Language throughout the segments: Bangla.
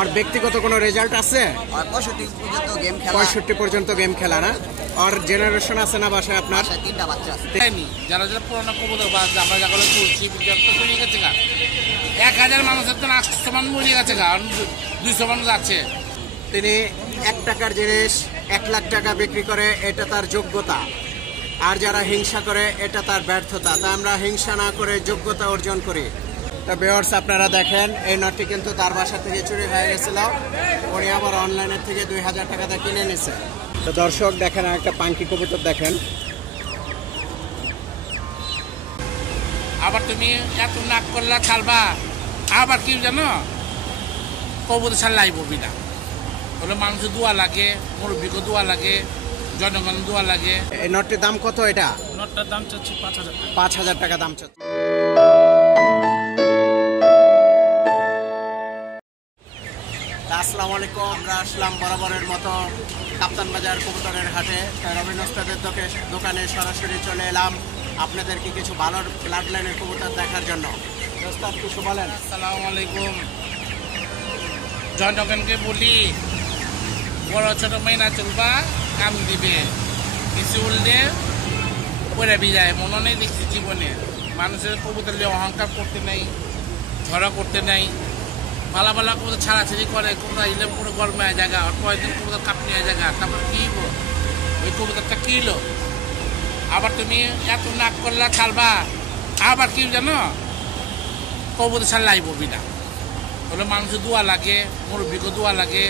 আর ব্যক্তিগত কোনো রেজাল্ট আছে? 65 পর্যন্ত গেম খেলা না? আর জেনারেশন আছে না বাসায় আপনার? 3টা বাচ্চা আছে। যারা যারা পুরোনো কবুতর বাজ আমরা যেগুলো তুলছি মরে গেছে গা 1000 মানুষের তো 800 মানুষ মরে গেছে গা 200 মানুষ আছে। তিনি 1 টাকার জিনিস 1 লাখ টাকা বিক্রি করে, এটা তার যোগ্যতা। আর যারা হিংসা করে এটা তার ব্যর্থতা। তা আমরা হিংসা না করে যোগ্যতা অর্জন করি। তো ভিউয়ার্স আপনারা দেখেন এই নটটি কিন্তু তার বাসা থেকে চুরি হয়ে গেছিল, উনি আবার অনলাইনের থেকে 2000 টাকাতে কিনে নিছে। তো দর্শক দেখেন একটা পাঙ্কি কবুতর দেখেন। আবার তুমি এত নাক করলা ছাড়বা, আবার কি জানো কবুতর ছাড়লাই বলবি না। হলো মানুষের দোয়া লাগে, মুরব্বীকে দোয়া লাগে, জনগণ দোয়া লাগে। এই নটটির দাম কত? এটা নটটার দাম চাচ্ছি 5000 টাকা দাম চাচ্ছে। আসসালামু আলাইকুম, আমরা আসলাম বরাবরের মতো কাপ্তান বাজার কবুতরের হাটে। রবিন ওস্তাদের দোকানে সরাসরি চলে এলাম আপনাদেরকে কিছু ভালো ব্লাড লাইনের কবুতর দেখার জন্য। ওস্তাদ কিছু বলেন। আসসালামু আলাইকুম। জনগণকে বলি বড় ছোট মেয়ে না চলবা, কাম দিবে, কিছু উল্টে পরে বিদায় মনে নেই দেখছি জীবনে। মানুষের কবুতর অহংকার করতে নেই, ঝড়া করতে নেই, ভালো ভালো কবুতর ছাড়াছাড়ি করে, কবুতর ইলে পুরো গরমে জায়গা, আর কয়েকদিন কবুতর কাঁপনি জায়গা, তারপর কি ওই কবুতরটা কিলো। আবার তুমি এত নাক করলা ছাড়বা, আবার কি জানো কবুতর ছাড়লাই বলবি না। হলো মানুষের দোয়া লাগে, মুরব্বীকে দোয়া লাগে,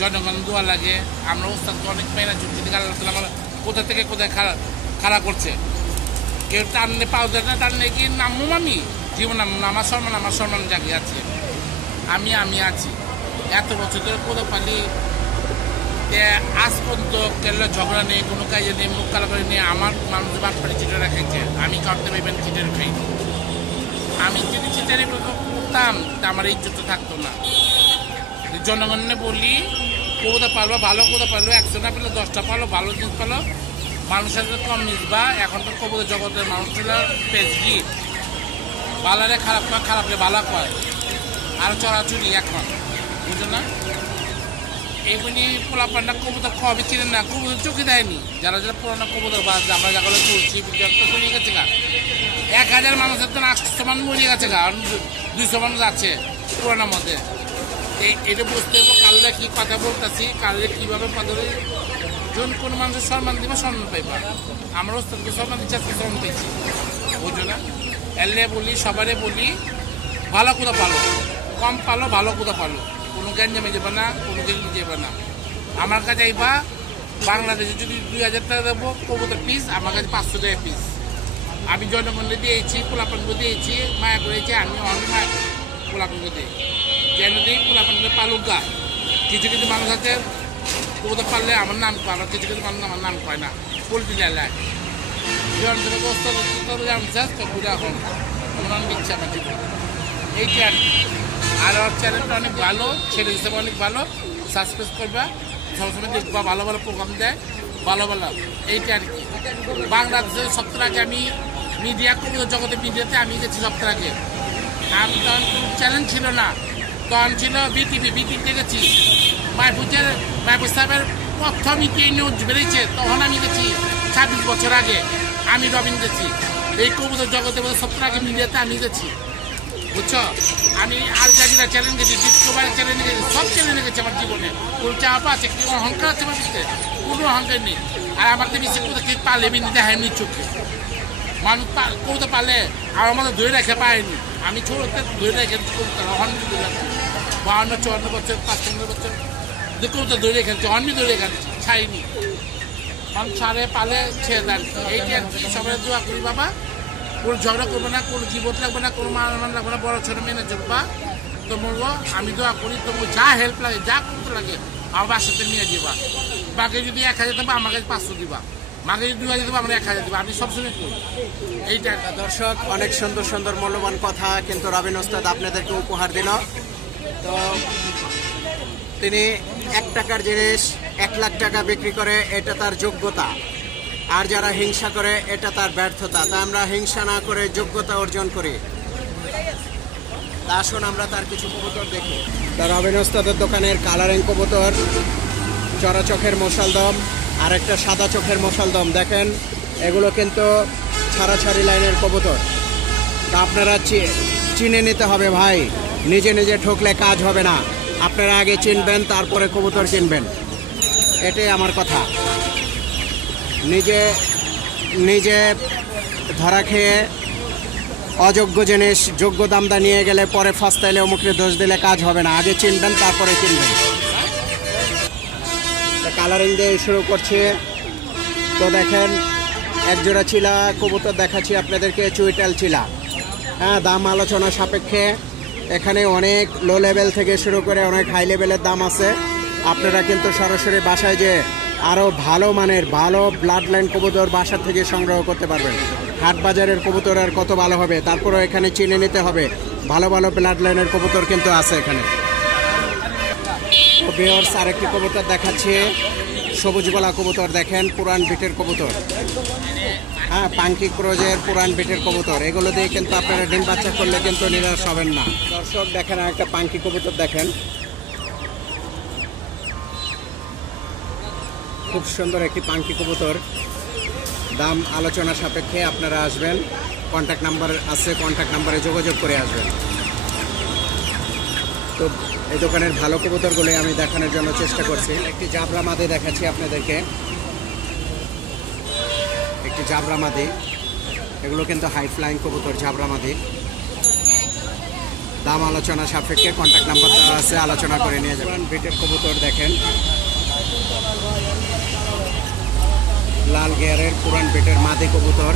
জনগণ দোয়া লাগে। আমরা ওস্তাদকে অনেক মেয়েরা যুক্তি থেকে আল্লাহ কোথা থেকে কোথায় খাড়া করছে। কেউ টানলে পাও যায় না, টানলে কি নামবো আমি জীবন নামবো, আমার সম্মান জায়গায় আছে। আমি আছি এত বছর ধরে কোথাও পালি, আজ পর্যন্ত কেন ঝগড়া নেই, কোনো কাজে নেই, মুখ কালা করে নেই। আমার মানুষ বাদ পাড়ি চিটে রেখেছে, আমি কাটতে পারবেন চিটের খাই। আমি যদি চিটারি করতাম তা আমার ইজ্জত থাকতো না। জনগণে বলি কবুতর পালবো, ভালো কবুতর পালবো, 100 না পেলে 10টা পালো, ভালো জিনিস পালো, মানুষের কম মিশবা। এখন তো কবুতর জগতের মানুষরা পেজগি, ভালোরে খারাপ না, খারাপলে ভালো করে, আর চড়াচুরি এখন বুঝো না। এইগুলি পোলাপান্ডা কবুতর খাওয়াবি চিনেন না, কবুতর চোখে দেয়নি। যারা যারা পুরোনো কবুতর বাজ আমরা যেগুলো তুলছি মরে গেছে গা 1000 মানুষের তো 800 মানুষ মরে গেছে গা 200 মানুষ আছে পুরোনোর মধ্যে। এটা বুঝতে হবে কাললে কি কথা বলতেছি, কাললে কীভাবে পদরে যখন কোনো মানুষের সম্মান দিবে সম্মান পাইবা। আমরা ওস্তাদকে সম্মান দিচ্ছি, আজকে সম্মান পেয়েছি বুঝো না। এলে বলি সবারে বলি ভালো কোথা পালো, কম পালো, ভালো কোথা পালো, কোনো জ্ঞান জমে যাবে না, কোনো জ্ঞান যাবে না। আমার কাছে আইবা বাংলাদেশে যদি 2000 টাকা দেবো কবুতর পিস, আমার কাছে 500 টাকা পিস। আমি জনগণে দিয়েছি, পোলাপানকে দিয়েছি, মায়া করেছি, আমি অনেক মায়া পোলাপানকে দিই। কেন দিই? পোলাপানকে পালুক গা। কিছু কিছু মানুষ আছে কবুতর পারলে আমার নাম কয়, আবার কিছু কিছু মানুষ আমার নাম কয় না, পোলট্রি লেলায় বুড়া হন আমার অনেক ইচ্ছা আমার জীবন এইটা আর কি। আর ওর চ্যানেলটা অনেক ভালো, ছেলে হিসেবে অনেক ভালো, সাবস্ক্রাইব করবা, সবসময় দেখবা, ভালো ভালো প্রোগ্রাম দেয়, ভালো ভালো এইটা আর কি। বাংলাদেশের সপ্তাহ আগে আমি মিডিয়া কবুতর জগতে মিডিয়াতে আমি গেছি সপ্তাহ আগে। আমি তখন চ্যানেল ছিল না, তখন ছিল বিটিভিতে গেছি। মাহফুজ সাহেবের প্রথম নিউজ বেরিয়েছে, তখন আমি গেছি 26 বছর আগে। আমি রবিন গেছি এই কবুতর জগতে সপ্তাহ আগে মিডিয়াতে আমি গেছি বুঝছো। আমি আল জাজিরা চ্যানেল গেছি, ডিসকভারি চ্যানেলে গেছি, সব চ্যানেলে গেছি আমার জীবনে। কোনো চাপা আছে, কি অহংকার আছে আমার ভিতরে? কোনো অহংকার নেই। আর আমাকে বিশ্বাস করতে কি পালে বিনি দেখায় এমনি চোখে মানুষ কবুতর পালে, আর আমাদের ধরে রেখে পায়নি। আমি ছোটতে ধরে রেখে কবুতর অহন্যি ধরে রাখছি 52, 54 বছর, 55 বছর কবুতর ধরে রেখেছি, অহন্যি ধরে রেখেছি, ছাইনি। মানুষ ছাড়ে পালে ছেড়ে দেন। এইটি আর কি। সবাই দোয়া করি বাবা, কোনো ঝগড়া করবে না, কোনো জীবন লাগবে না, কোনো মান লাগবে না, বড় ছোটো মেনে চলবা। তো বলবো আমি দোয়া করি, তোমার যা হেল্প লাগে, যা করতে লাগে আমার বাসাতে নিয়ে যাবা। বাকি যদি 1000 দেবো, আমার কাছে 500 দিবা, মাকে যদি 2000 দেবো, আমরা 1000 দেবো। আমি সবসময় করি এইটা। দর্শক অনেক সুন্দর সুন্দর মূল্যবান কথা কিন্তু রবিন ওস্তাদ আপনাদেরকে উপহার দিল। তো তিনি 1 টাকার জিনিস 1 লাখ টাকা বিক্রি করে, এটা তার যোগ্যতা। আর যারা হিংসা করে এটা তার ব্যর্থতা। তা আমরা হিংসা না করে যোগ্যতা অর্জন করি। তা আসুন আমরা তার কিছু কবুতর দেখি। তার অবিনস্তদের দোকানের কালারিং কবুতর, চড়া চোখের মশালদম আর একটা সাদা চোখের মশালদম দেখেন, এগুলো কিন্তু ছাড়াছাড়ি লাইনের কবুতর। তা আপনারা চিনে নিতে হবে ভাই, নিজে নিজে ঠকলে কাজ হবে না। আপনারা আগে চিনবেন, তারপরে কবুতর কিনবেন, এটাই আমার কথা। নিজে নিজে ধরা খেয়ে অযোগ্য জিনিস যোগ্য দামদা নিয়ে গেলে পরে ফাস্তাইলে অমুকরে দোষ দিলে কাজ হবে না। আগে চিনবেন, তারপরে কিনবেন। কালারিং দিয়ে শুরু করছে। তো দেখেন একজোড়া চিলা কবুতর দেখাচ্ছি আপনাদেরকে, চুইটাল চিলা। হ্যাঁ, দাম আলোচনা সাপেক্ষে। এখানে অনেক লো লেভেল থেকে শুরু করে অনেক হাই লেভেলের দাম আছে। আপনারা কিন্তু সরাসরি বাসায় যে আরও ভালো মানের ভালো ব্লাড লাইন কবুতর বাসার থেকে সংগ্রহ করতে পারবেন। হাট বাজারের কবুতর আর কত ভালো হবে, তারপরেও এখানে চিনে নিতে হবে ভালো ভালো ব্লাড লাইনের কবুতর কিন্তু আছে এখানে। ভিউয়ার্স, আরেকটি কবুতর দেখাচ্ছে, সবুজ গলা কবুতর দেখেন, পুরান বিটের কবুতর। হ্যাঁ, পাঙ্কি ক্রোজের পুরান বিটের কবুতর। এগুলো দিয়ে কিন্তু আপনারা ডিম বাচ্চা করলে কিন্তু নিরাশ হবেন না। দর্শক দেখেন একটা পাঙ্কি কবুতর দেখেন, খুব সুন্দর একটি পাঙ্কি কবুতর। দাম আলোচনা সাপেক্ষে আপনারা আসবেন, কন্ট্যাক্ট নাম্বার আছে, কন্ট্যাক্ট নাম্বারে যোগাযোগ করে আসবেন। তো এই দোকানের ভালো কবুতরগুলো আমি দেখানোর জন্য চেষ্টা করছি। একটি জাবরা মাদি দেখাচ্ছি আপনাদেরকে, একটি জাবরা মাদি। এগুলো কিন্তু হাই ফ্লাইং কবুতর, জাবরা মাদি। দাম আলোচনা সাপেক্ষে, কন্ট্যাক্ট নাম্বার দেওয়া আছে, আলোচনা করে নিয়ে যাবেন। বিটের কবুতর দেখেন, লাল গিয়ারের পুরান বিটের মাদি কবুতর।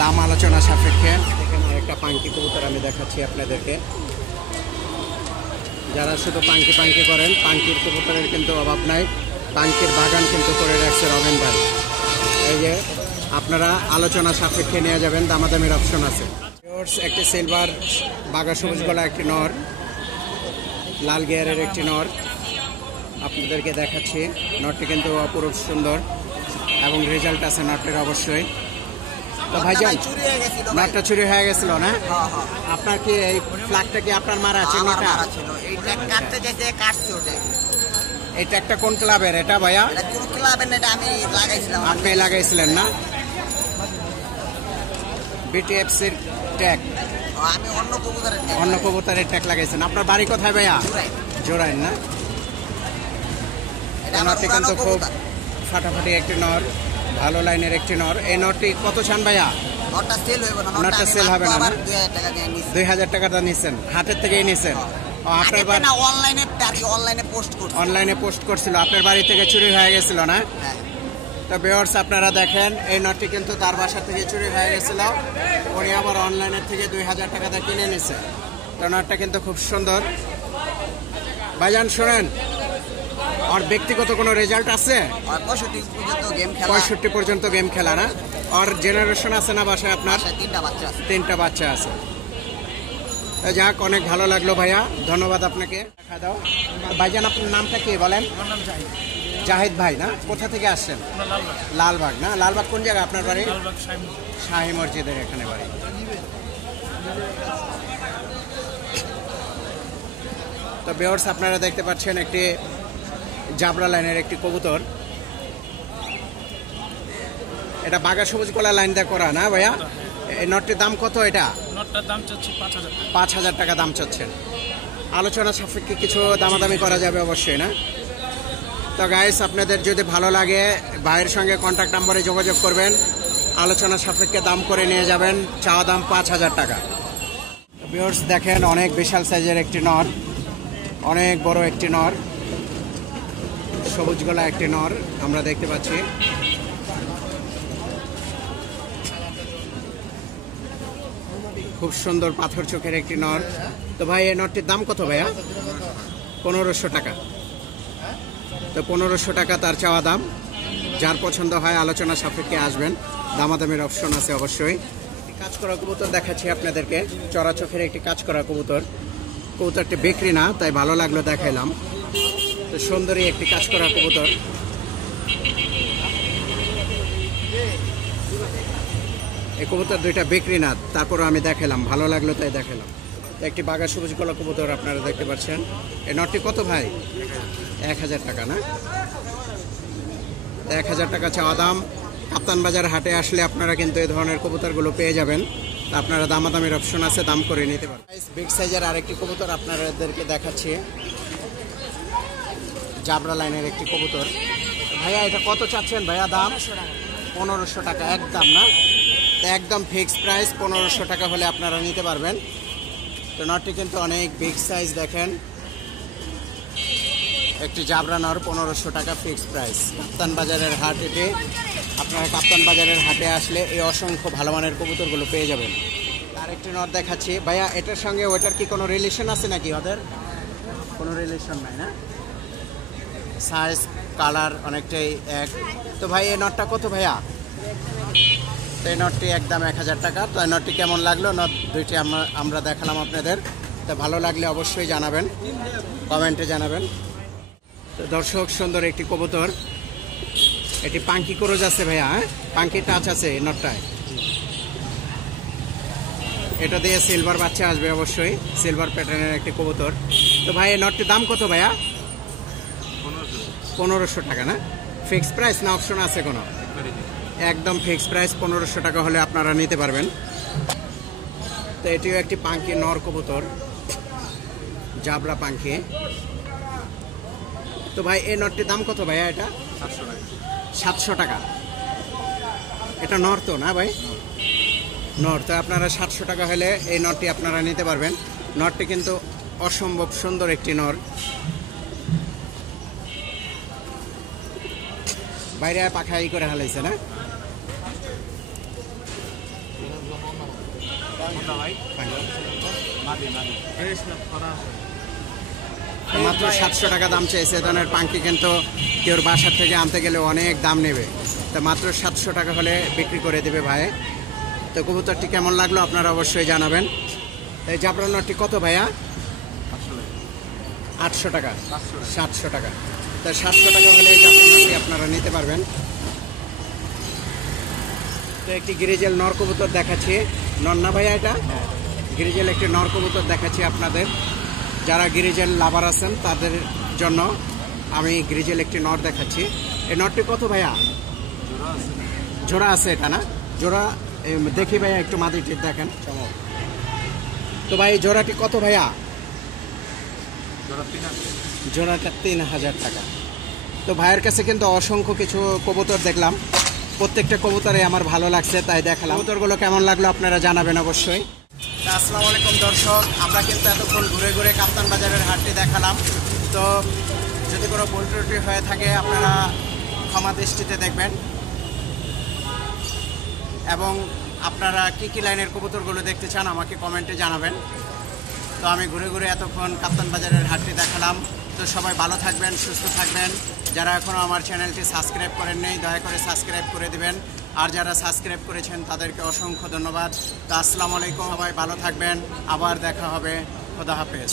দাম আলোচনা সাপেক্ষে। এখানে একটা পাঙ্কি কবুতর আমি দেখাচ্ছি আপনাদেরকে। যারা শুধু পাঙ্কি পাঙ্কি করেন, পাঙ্কির কবুতরের কিন্তু অভাব নাই। পাঙ্কির বাগান কিন্তু করে রাখছে রবেন ভাই। এই যে আপনারা আলোচনা সাপেক্ষে নিয়ে যাবেন, দামাদামির অপশন আছে। একটি সিলভার বাঘা সবুজ গলা একটি নর, লাল গিয়ারের একটি নর আপনাদেরকে দেখাচ্ছি। নরটি কিন্তু অপরূপ সুন্দর এবং রেজাল্ট আছে নরটির অবশ্যই। তো ভাইজান, নটটা চুরি হয়ে গেছিল না? আপনার কি এই ফ্ল্যাগটা কি আপনার মারা আছে? এই ট্যাগটা কোন ক্লাবের এটা ভাইয়া? আপনি লাগাইছিলেন না? বিটিএফসির ট্যাগ, অন্য কবুতরের ট্যাগ লাগাইছেন। আপনার বাড়ি কোথায় ভাইয়া? জোড়াইন না? নরটি কিন্তু খুব ফাটাফাটি একটি নর, ভালো লাইনের একটি নর। এই নরটি কত চান ভাইয়া? নরটা সেল হবে না? 2000 টাকাটা নিচ্ছেন, হাটের থেকেই নিচ্ছেন? আপনার বাড়ি অনলাইনে পোস্ট করছিল, আপনার বাড়ি থেকে চুরি হয়ে গেছিল না? তো ভিউয়ার্স, আপনারা দেখেন এই নটটি কিন্তু তার বাসা থেকে চুরি হয়ে গেছিল, উনি আবার অনলাইনের থেকে 2000 টাকাটা কিনে নিছে। তো নটটা কিন্তু খুব সুন্দর। ভাইজান শোনেন, আর ব্যক্তিগত কোনো রেজাল্ট আছে? 65 পর্যন্ত গেম খেলা না? আর জেনারেশন আছে না বাসায় আপনার? 3টা বাচ্চা আছে। যাক, অনেক ভালো লাগলো ভাইয়া, ধন্যবাদ আপনাকে। দেখা দাও ভাইজান, আপনার নামটা কি বলেন? জাহিদ ভাই না? কোথা থেকে আসছেন? লালবাগ না? লালবাগ কোন জায়গা আপনার বাড়ি? শাহী মসজিদের এখানে বাড়ি। তো ভিউয়ার্স, আপনারা দেখতে পাচ্ছেন একটি জাবরা লাইনের একটি কবুতর। এটা বাঘা সবুজ গলা লাইন দিয়ে করা না ভাইয়া? এই নটটির দাম কত? এটা নটটার দাম চাচ্ছি 5000 টাকা দাম চাচ্ছেন। আলোচনা সাপেক্ষে কিছু দামাদামি করা যাবে অবশ্যই না? তো গাইস, আপনাদের যদি ভালো লাগে ভাইয়ের সঙ্গে কন্ট্যাক্ট নাম্বারে যোগাযোগ করবেন, আলোচনা সাপেক্ষে দাম করে নিয়ে যাবেন। চাওয়া দাম 5000 টাকা। ভিউয়ার্স দেখেন, অনেক বিশাল সাইজের একটি নর, অনেক বড় একটি নর, সবুজ গলা একটি নর আমরা দেখতে পাচ্ছি। খুব সুন্দর পাথর চোখের একটি নর। তো ভাই, এই নরটির দাম কত ভাইয়া? 1500 টাকা। তো 1500 টাকা তার চাওয়া দাম। যার পছন্দ হয় আলোচনা সাপেক্ষে আসবেন, দামাদামের অপশন আছে অবশ্যই। কাজ করা কবুতর দেখাচ্ছি আপনাদেরকে, চড়া চোখের একটি কাজ করা কবুতর। কবুতরটি বিক্রি না, তাই ভালো লাগলো দেখাইলাম। তো সুন্দরী একটি কাজ করা কবুতর। এই কবুতর দুইটা বিক্রি না, তারপরও আমি দেখালাম, ভালো লাগলো তাই দেখালাম। তো একটি বাঘা সবুজ গলা কবুতর আপনারা দেখতে পাচ্ছেন। এই নটটি কত ভাই? 1000 টাকা না? 1000 টাকা চাওয়া দাম। কাপ্তান বাজার হাটে আসলে আপনারা কিন্তু এই ধরনের কবুতরগুলো পেয়ে যাবেন। তা আপনারা দামাদামির অপশন আছে, দাম করে নিতে পারেন। বিগ সাইজের আরেকটি কবুতর আপনাদেরকে দেখাচ্ছি, জাবরা লাইনের একটি কবুতর। ভাইয়া এটা কত চাচ্ছেন ভাইয়া দাম? 1500 টাকা একদম না? তো একদম ফিক্সড প্রাইস 1500 টাকা হলে আপনারা নিতে পারবেন। তো নটটি কিন্তু অনেক বিগ সাইজ, দেখেন একটি জাবরা নর, 1500 টাকা ফিক্সড প্রাইস। কাপ্তান বাজারের হাট এটি, আপনারা কাপ্তান বাজারের হাটে আসলে এই অসংখ্য ভালো মানের কবুতরগুলো পেয়ে যাবেন। আরেকটি নর দেখাচ্ছি ভাইয়া, এটার সঙ্গে ওটার কি কোনো রিলেশন আছে নাকি? ওদের কোনো রিলেশন নাই না? সাইজ কালার অনেকটাই এক। তো ভাই এই নটটা কত ভাইয়া? তো এই নটটি একদম 1000 টাকা। তো এই নটটি কেমন লাগলো? নট দুইটি আমরা দেখালাম আপনাদের। তো ভালো লাগলে অবশ্যই জানাবেন, কমেন্টে জানাবেন। তো দর্শক, সুন্দর একটি কবুতর, এটি পাঙ্কি ক্রোজ আছে ভাইয়া, হ্যাঁ পাঙ্কি টাচ আছে এই নটটায়। এটা দিয়ে সিলভার বাচ্চা আসবে অবশ্যই, সিলভার প্যাটার্নের একটি কবুতর। তো ভাই এই নটটির দাম কত ভাইয়া? 1500 টাকা না? ফিক্সড প্রাইস না অপশন আছে কোনো? একদম ফিক্সড প্রাইস 1500 টাকা হলে আপনারা নিতে পারবেন। তো এটিও একটি পাঙ্কি নর কবুতর, জাবরা পাঙ্কি। তো ভাই এই নটটির দাম কত ভাইয়া? এটা 700 টাকা। এটা নর তো না ভাই? নর। তো আপনারা 700 টাকা হলে এই নটটি আপনারা নিতে পারবেন। নটটি কিন্তু অসম্ভব সুন্দর একটি নর। বাইরে পাখাই করে হালাইছে না? মাত্র 700 টাকা দাম চেয়েছে। ধরনের পাঙ্কি কিন্তু কেউ বাসার থেকে আনতে গেলে অনেক দাম নেবে, তা মাত্র 700 টাকা হলে বিক্রি করে দেবে ভাই। তো কবুতরটি কেমন লাগলো আপনারা অবশ্যই জানাবেন। এই জাবরা নটটি কত ভাইয়া? 800 টাকা, 700 টাকা। তা 700 টাকা হলে এই জাবরা নটটি আপনারা নিতে পারবেন। তো একটি গ্রিজেল নর কবুতর দেখাচ্ছি, নর না ভাইয়া? এটা গ্রিজেল একটি নর কবুতর দেখাচ্ছি আপনাদের। যারা গ্রিজেল লাভার আছেন তাদের জন্য আমি গ্রিজেল একটি নর দেখাচ্ছি। এই নরটি কত ভাইয়া? জোড়া আছে এটা না? জোড়া দেখি ভাইয়া, একটু মাদিটি দেখেন। তো ভাই জোড়াটি কত ভাইয়া? জোড়াটা 3000 টাকা। তো ভাইয়ের কাছে কিন্তু অসংখ্য কিছু কবুতর দেখলাম, প্রত্যেকটা কবুতরে আমার ভালো লাগছে তাই দেখালাম। কবুতরগুলো কেমন লাগলো আপনারা জানাবেন অবশ্যই। আসসালামু আলাইকুম দর্শক, আমরা কিন্তু এতক্ষণ ঘুরে ঘুরে কাপ্তান বাজারের হাটটি দেখালাম। তো যদি কোনো ভুল ত্রুটি হয়ে থাকে আপনারা ক্ষমা দৃষ্টিতে দেখবেন, এবং আপনারা কি কি লাইনের কবুতরগুলো দেখতে চান আমাকে কমেন্টে জানাবেন। তো আমি ঘুরে ঘুরে এতক্ষণ কাপ্তান বাজারের হাটটি দেখালাম। তো সবাই ভালো থাকবেন, সুস্থ থাকবেন। যারা এখনও আমার চ্যানেলটি সাবস্ক্রাইব করেন নাই দয়া করে সাবস্ক্রাইব করে দিবেন, আর যারা সাবস্ক্রাইব করেছেন তাদেরকে অসংখ্য ধন্যবাদ। তো আসসালামু আলাইকুম, সবাই ভালো থাকবেন, আবার দেখা হবে, খোদা হাফেজ।